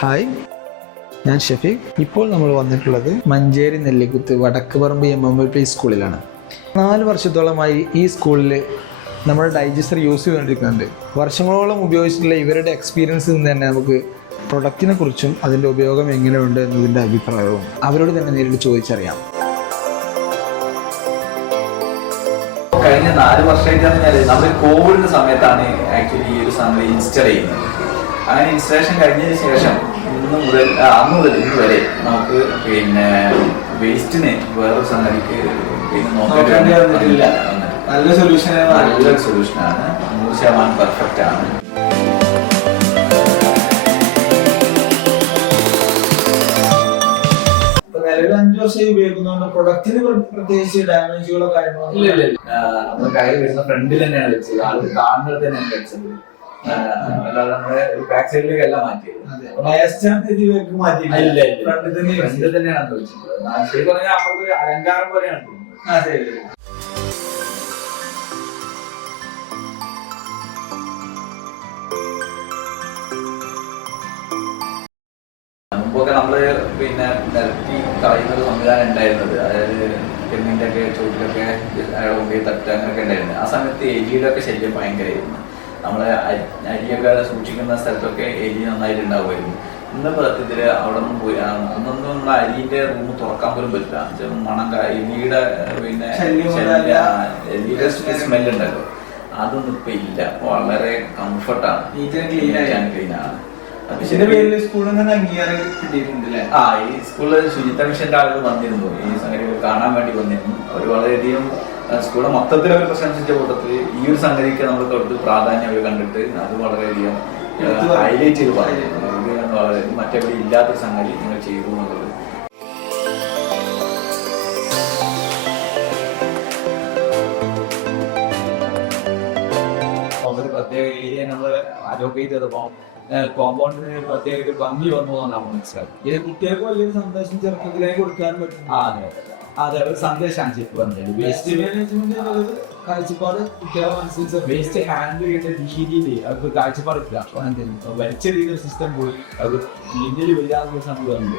Hi, ഞാൻ ഷഫീഖ്. ഇപ്പോൾ നമ്മൾ വന്നിട്ടുള്ളത് മഞ്ചേരി നെല്ലിക്കുത്ത് വടക്കുപറമ്പ് MMLP സ്കൂളിലാണ്. 4 വർഷത്തോളമായി ഈ സ്കൂളിൽ നമ്മുടെ ഡൈജസ്റ്റർ യൂസ് ചെയ്തുകൊണ്ടിരിക്കുന്നുണ്ട്. വർഷങ്ങളോളം ഉപയോഗിച്ചിട്ടുള്ള ഇവരുടെ എക്സ്പീരിയൻസിൽ നിന്ന് തന്നെ നമുക്ക് പ്രൊഡക്റ്റിനെ കുറിച്ചും അതിൻ്റെ ഉപയോഗം എങ്ങനെയുണ്ട് എന്നതിൻ്റെ അഭിപ്രായവും അവരോട് തന്നെ നേരിട്ട് ചോദിച്ചറിയാം. കഴിഞ്ഞ 4 വർഷമായിട്ട് നമ്മൾ കോവിഡിന്റെ സമയത്താണ് ആക്ച്വലി ഈ ഒരു സംഗതി ഇൻസ്റ്റാൾ ചെയ്യുന്നത്. അങ്ങനെ ഇൻസ്റ്റലേഷൻ കഴിഞ്ഞതിന് ശേഷം അന്ന് മുതൽ ഇന്ന് വരെ നമുക്ക് വേസ്റ്റിന് വേറൊരു സംഗതിക്ക് നോക്കേണ്ടി വന്നിട്ടില്ല. നല്ലൊരു സൊല്യൂഷനാണ്. 100% പെർഫെക്റ്റ് ആണ്. നിലവിൽ 5 വർഷമായി ഉപയോഗിക്കുന്നതുകൊണ്ട് പ്രൊഡക്റ്റിന് പ്രത്യേകിച്ച് ഡാമേജുകളോ കാര്യങ്ങളോ ഇല്ല. നമ്മുടെ കയ്യിൽ വരുന്ന ഫ്രണ്ടിൽ തന്നെയാണ് വെച്ചത്. ആൾ കാണുന്നത് തന്നെയാണ് വെച്ചത്. അല്ലാതെ നമ്മുടെ ബാക്ക് സൈഡിലേക്ക് എല്ലാം മാറ്റിയത്. ഫ്രണ്ടിൽ തന്നെയാണ് വെച്ചത്. ശരി പറഞ്ഞാൽ നമ്മൾക്ക് അലങ്കാരം പോലെയാണ് തോന്നുന്നത്. മുമ്പൊക്കെ നമ്മള് നിരത്തി കളയുന്ന ഒരു സംവിധാനം ഉണ്ടായിരുന്നത്. അതായത് തെങ്ങിന്റെ ഒക്കെ ചോട്ടിലൊക്കെ അയാളെ മുമ്പിൽ തട്ടുക അങ്ങനെയൊക്കെ ഉണ്ടായിരുന്നു. ആ സമയത്ത് എലിയുടെ ഒക്കെ ശല്യം ഭയങ്കരമായിരുന്നു. നമ്മളെ അരിയൊക്കെ സൂക്ഷിക്കുന്ന സ്ഥലത്തൊക്കെ എലി നന്നായിട്ട് ഉണ്ടാവുമായിരുന്നു. ഇന്ന് ഇതില് അവിടെ ഒന്നും പോയി അന്നൊന്നും നമ്മളെ അരിന്റെ റൂം തുറക്കാൻ പോലും പറ്റില്ല. മണം എലിയുടെ എലിയുടെ സ്മെല്ലുണ്ടല്ലോ, അതൊന്നും ഇപ്പൊ ഇല്ല. വളരെ കംഫർട്ടാണ്, ക്ലീനാണ്. ഈ സ്കൂളിൽ ശുചിത്വ മിഷന്റെ ആളുകൾ വന്നിരുന്നു. ഈ സംഗതികൾ കാണാൻ വേണ്ടി വന്നിരുന്നു. അവർ വളരെയധികം സ്കൂളെ മൊത്തത്തിൽ അവർ പ്രശംസിച്ച കൂട്ടത്തിൽ ഈ ഒരു സംഗതിക്ക് നമ്മൾ കൊടുത്ത് പ്രാധാന്യം അവർ കണ്ടിട്ട് അത് വളരെയധികം ഹൈലൈറ്റ് ചെയ്ത് പറഞ്ഞിരുന്നു. ഇത് വളരെ മറ്റെവിടെ ഇല്ലാത്തൊരു സംഗതി നിങ്ങൾ ചെയ്തു എന്നുള്ളത്. പ്രത്യേക ഏരിയ നമ്മൾ അലോക്കേറ്റ് ചെയ്തപ്പോ കോമ്പൗണ്ടിന് പ്രത്യേക ഭംഗി വന്നു എന്നാണ് മനസ്സിലാക്കി. കുട്ടികൾക്ക് വലിയൊരു സന്ദേശം ചെറുപ്പത്തിലേക്ക് കൊടുക്കാൻ പറ്റും. അതെ, ഒരു സന്ദേശമാണ് പറഞ്ഞത്. വേസ്റ്റ് മാനേജ്മെന്റ് കാഴ്ചപ്പാട് കുട്ടികളെ മനസ്സിൽ വേസ്റ്റ് ഹാൻഡിൽ ചെയ്യേണ്ട രീതിയിൽ അവർക്ക് കാഴ്ചപ്പാടില്ല. വലിച്ച രീതിയിൽ സിസ്റ്റം പോയി അവർ ഇന്ത്യയിൽ വരിക സംഭവമുണ്ട്.